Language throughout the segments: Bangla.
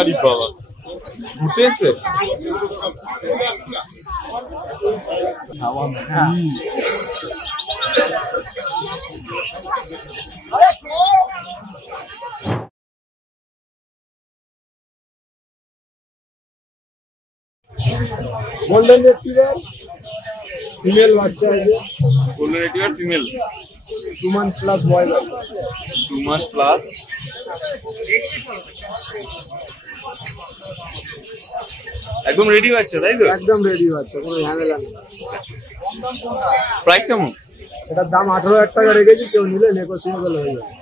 আরে বাবা ঘুরতে এসছে গোল্ডেন রেট্রিভার ফিমেল বাচ্চা আছে। Golden retriever female 2 months plus boy 2 মাস প্লাস। একদম রেডি বাচ্চা তাই তো? একদম রেডি বাচ্চা, কোনো ঝামেলা নেই। প্রাইস কেমন? এটার দাম 18,000 টাকা রেখেছি, কেউ নিলে নেগোসিয়েবল হয়ে যাবে।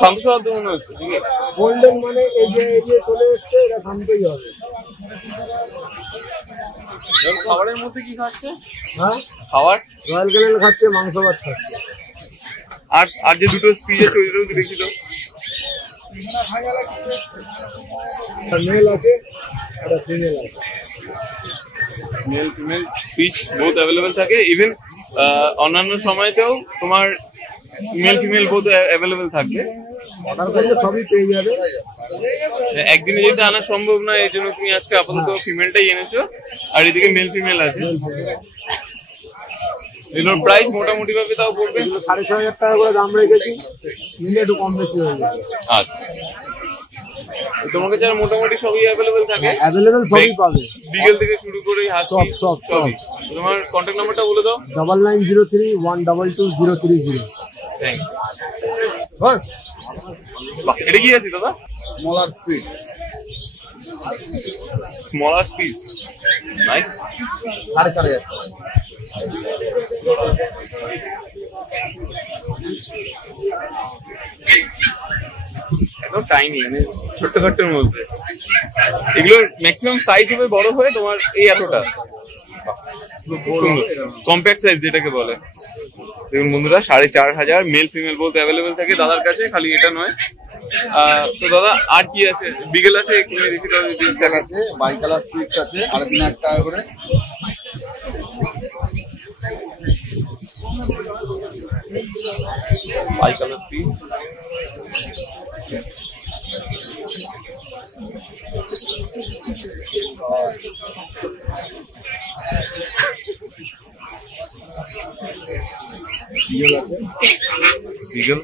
শান্ত শান্ত মনে হচ্ছে। গোল্ডেন মানে এই যে চলে এসছে, এটা শান্তই হবে। খাবারের মধ্যে কি খাচ্ছে? হ্যাঁ, খাবার রয়্যাল ক্যানেল খাচ্ছে, মাংস ভাত খাচ্ছে। আর যে দুটো স্পিচ আছে ওই দুটো দেখি তো। মেল আছে, একটা ফিমেল আছে। Male female speech both available থাকে। ইভেন অন্যান্য সময়তেও তোমার মেল ফিমেল বোথ অ্যাভেলেবেল থাকবে। অর্ডার করলে সবই পেয়ে যাবে। একদিনে যেটা আনা সম্ভব নয়, এই জন্য তুমি আজকে আপাতত ফিমেলটাই এনেছো, আর এদিকে মেল ফিমেল আছে। এগুলোর প্রাইস মোটামুটি ভাবে তাও পড়বে 6,500 টাকা করে দাম রেখেছি, নিলে একটু কম বেশি হয়ে যাবে। আচ্ছা, তোমার কাছে মোটামুটি সবই অ্যাভেলেবেল থাকে? অ্যাভেলেবেল সবই পাবে, বিকেল থেকে শুরু করে সব। তোমার কন্ট্যাক্ট নাম্বারটা বলে দাও। 9903-122-030। Thank you. এটা কি আছে দাদা? Smaller speed. Smaller speed, nice. 4,500। একদম টাইনি, মানে ছোট্ট ছোট্টের মধ্যে। এগুলোর ম্যাক্সিমাম সাইজ হবে বড় হয়ে তোমার এই এতটা কম্প্যাক্ট সাইজ যেটাকে বলে। দেখুন বন্ধুরা, 4,500 মেল ফিমেল বলতে অ্যাভেলেবেল থাকে দাদার কাছে, খালি এটা নয়। তো দাদা আর কি আছে? বিগেল আছে, একটু দেখি দাদা। বিগেল আছে, বাই কালার স্পিক্স আছে 3,500 টাকা করে। বাই কালার স্পিড বিগেল আছে, বিগেল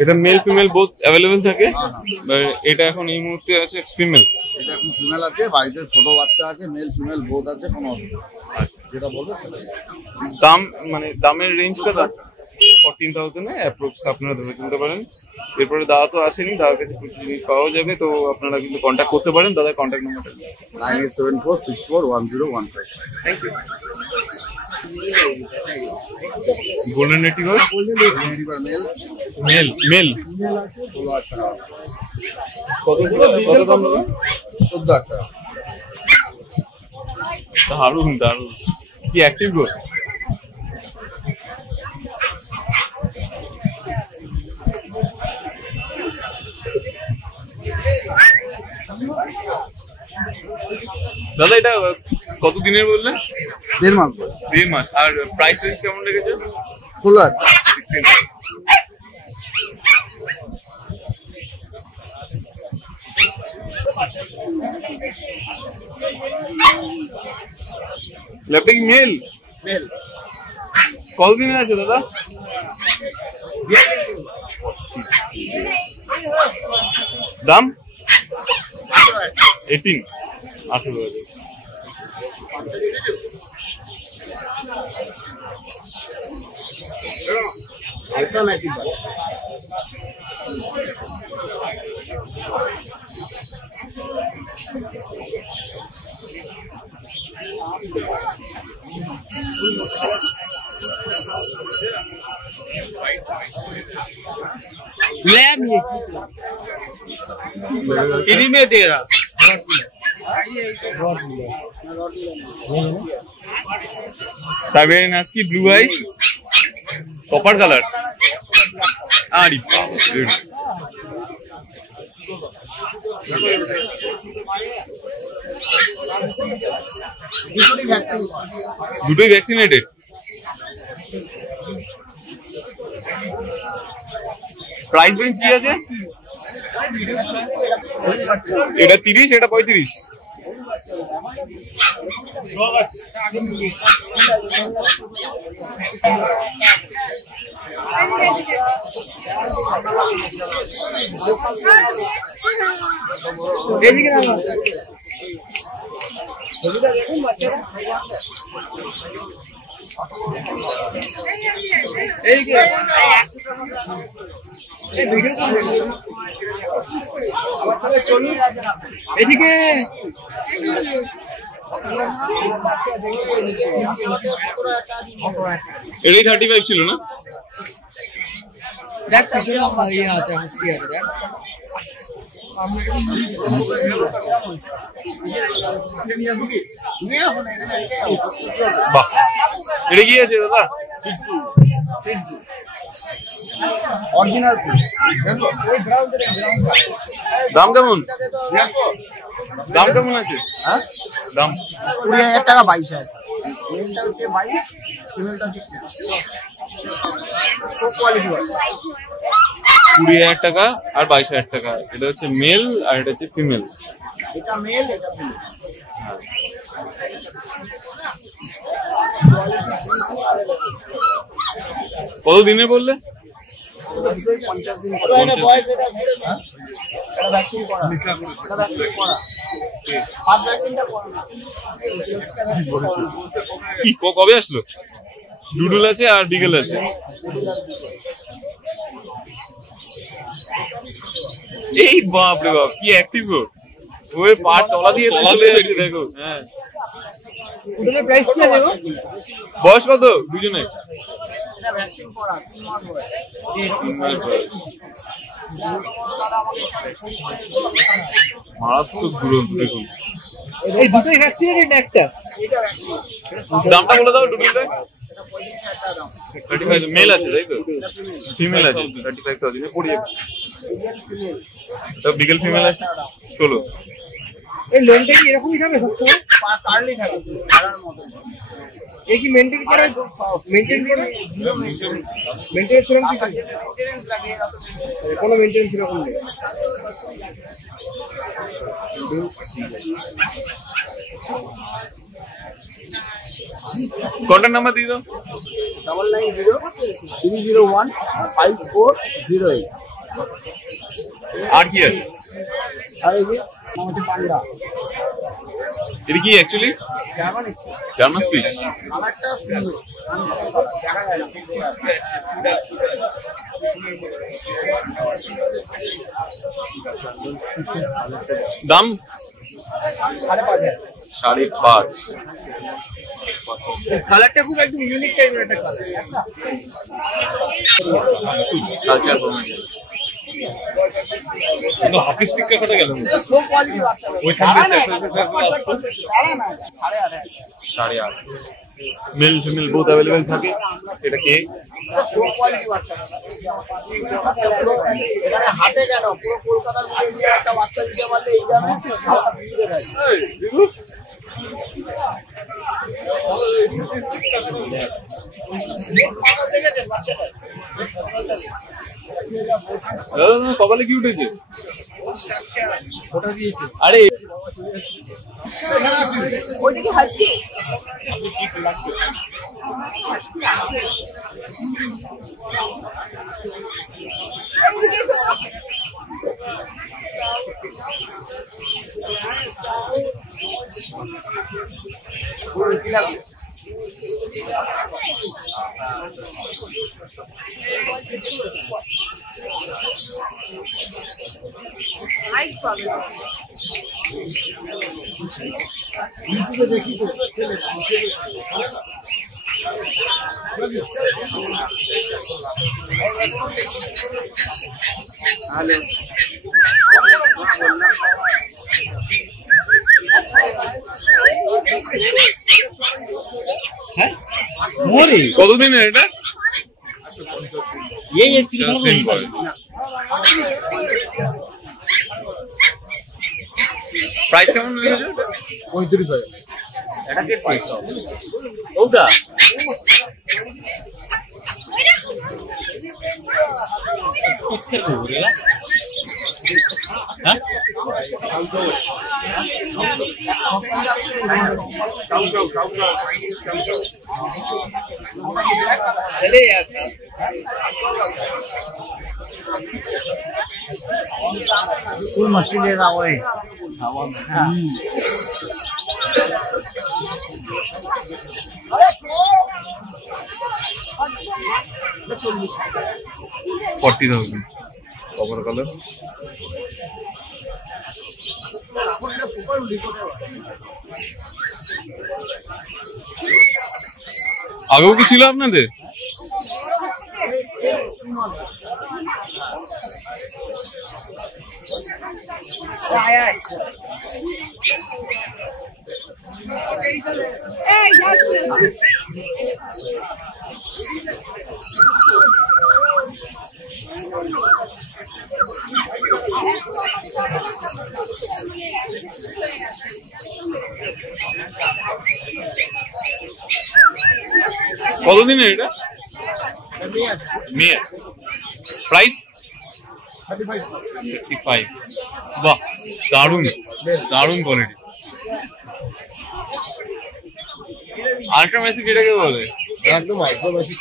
এটা মেল ফিমেল বোথ অ্যাভেলেবেল থাকে। এটা এখন এই মুহূর্তে আছে ফিমেল। এটা এখন ফিমেল আছে, বাড়িতে ছোট বাচ্চা আছে, মেল ফিমেল বোথ আছে, কোনো অসুবিধা নেই। যেটা বলবে সেটা। দাম মানে দামের রেঞ্জটা 14,000 অ্যাপ্রক্স আপনারা ধরে কিনতে পারেন। এরপরে দাদা তো আসেনি, দাদার কাছে কিছু জিনিস পাওয়া যাবে, তো আপনারা কিন্তু কন্ট্যাক্ট করতে পারেন। দাদার কন্ট্যাক্ট নাম্বারটা 9874641015। Thank you. Golden retriever male male male 16,000 টাকা। কত দাম দাদা? 14,000 টাকা। দারুন দারুন, কি অ্যাক্টিভ গো। দাদা এটা কত দিনের বললেন? 1.5 মাস। 1.5 মাস। আর প্রাইস রেঞ্জ কেমন রেখেছো? 16,000। ল্যাপটপ কি মেল? মেল। কতদিনের আছে দাদা? দাম 18। Ultra massive. इन्हीं में दे रहा সাইবেরিয়ান হাস্কি, ব্লু আইস, কপার কালার। আরে বাবা, দুটোই ভ্যাকসিনেটেড। প্রাইস রেঞ্জ কি আছে? এটা 30, এটা 35। এদিকে এটাই 35 ছিল না? দেখ পিছনে ইয়ে আছে, হাস্কি আছে দেখ। বাহ, এটা কি আছে দাদা? অরিজিনাল দাম কেমন? দাম কেমন আছে? হ্যাঁ, দাম 20,000 টাকা, 22,000। মেলটা হচ্ছে 22, ফিমেলটা হচ্ছে 20,000 টাকা আর 22,000 টাকা। এটা হচ্ছে মেল আর এটা হচ্ছে ফিমেল। এটা মেল, এটা ফিমেল। কত দিনে বললে? 50 দিন। এটা বয়স, এটা এটা ভ্যাকসিন করা, এটা ভ্যাকসিন করা। ফার্স্ট ভ্যাকসিনটা করা না। কি কবে আসলো? ডুডুল আছে আর বিগেল আছে। এই বাপ রে বাপ, কি অ্যাক্টিভ গো! ওই পা তলা দিয়ে চলে যাচ্ছে দেখো। হ্যাঁ, ওটার প্রাইস কি আছে গো? বয়স কত দুজনে? এটা ভ্যাকসিন করা 3 মাস বয়স। মারাত্মক দুরন্ত দেখুন। এই দুটোই ভ্যাকসিনেটেড না একটা? এটা ভ্যাকসিন। দামটা বলে দাও ডুডুলটা। এটা 35,000 টাকা দাম। 35 মেল আছে তাই তো? ফিমেল আছে 35,000 এ পড়ে যাবে। তো বিগেল ফিমেল আছে 16। এই লোনটা কি এরকমই থাকবে সবসময়? কার্লি থাকে, কালার মতো। এই কি মেনটেন করে? মেনটেন করে মেনটেন্স এরকম কি থাকে? মেইনটেনেন্স লাগে, এটা তো কোনো মেনটেন্স এরকম নেই। কন্টাক্ট নাম্বার দিয়ে দাও। 9903015408। আর কি আছে? আর এই যে আমাদের পান্ডা এটা কি actually? German speech. German speech. কালারটা সুন্দর, দেখা যায় না। দাম 5,500। 5.5। কালারটা খুব একদম ইউনিক টাইপের একটা কালার। Culture programme. কিন্তু হকি স্টিক কথা গেল সো কোয়ালিটি বাচ্চা ওইখান থেকে আসতো। 8,500। মেল ফিমেল বোথ অ্যাভেলেবেল থাকে। এটা কে? সো কোয়ালিটি বাচ্চা। এখানে হাটে কেন পুরো কলকাতার মধ্যে যে একটা বাচ্চা দিতে পারলে এই দামে খাওয়া দিয়ে দেয়। দেখেছেন বাচ্চাটা? কপালে কি উঠেছে? ওটা দিয়েছে। আরে ওইদিকে হাসি দেখি তো কতদিনের এটা? প্রাইস কেমন লেগেছে? 35,000। चले यार कोई मछली ले रहा है $40,000 কভার কালার। আগেও কি ছিল আপনাদের? কতদিনের এটা? মেয়ে। প্রাইস 35। বাহ, দারুণ দারুণ কোয়ালিটি। আল্ট্রা ম্যাসিভ এটাকে বলে? একদম মাইক্রোম্যাসিভ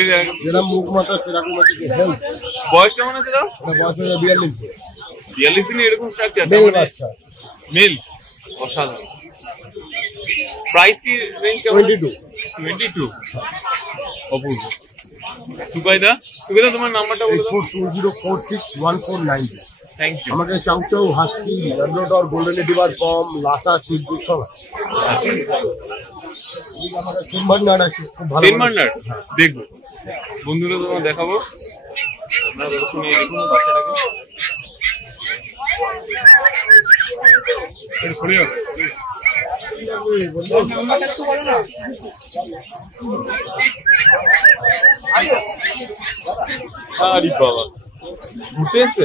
এটা যেটা মুখ মাথা সেরকম আছে কি হেলথ বয়স কেমন আছে দাও? বয়স 42 42 দিনে এরকম স্ট্রাকচার মেল বাচ্চা মেল। অসাধারণ। প্রাইস কি রেঞ্জ কেমন? 22। অপূর্ব। সুকাইদা তোমার নাম্বারটা বলো। 8420461490। Thank you. আমাকে chow chow husky Labrador golden retriever pom Lhasa সিদ্ধু সব আছে। আমাদের সেনবার্নার্ড আছে খুব ভালো। সেনবার্নার্ড দেখবো, বন্ধুরা তোমার দেখাবো। আপনারা দর্শন নিয়ে দেখুন বাচ্চাটাকে। আরে বাবা, ঘুরতে এসছে?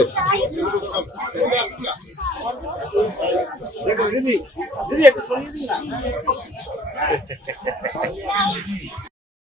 দিদি একটু সরিয়ে দিন না।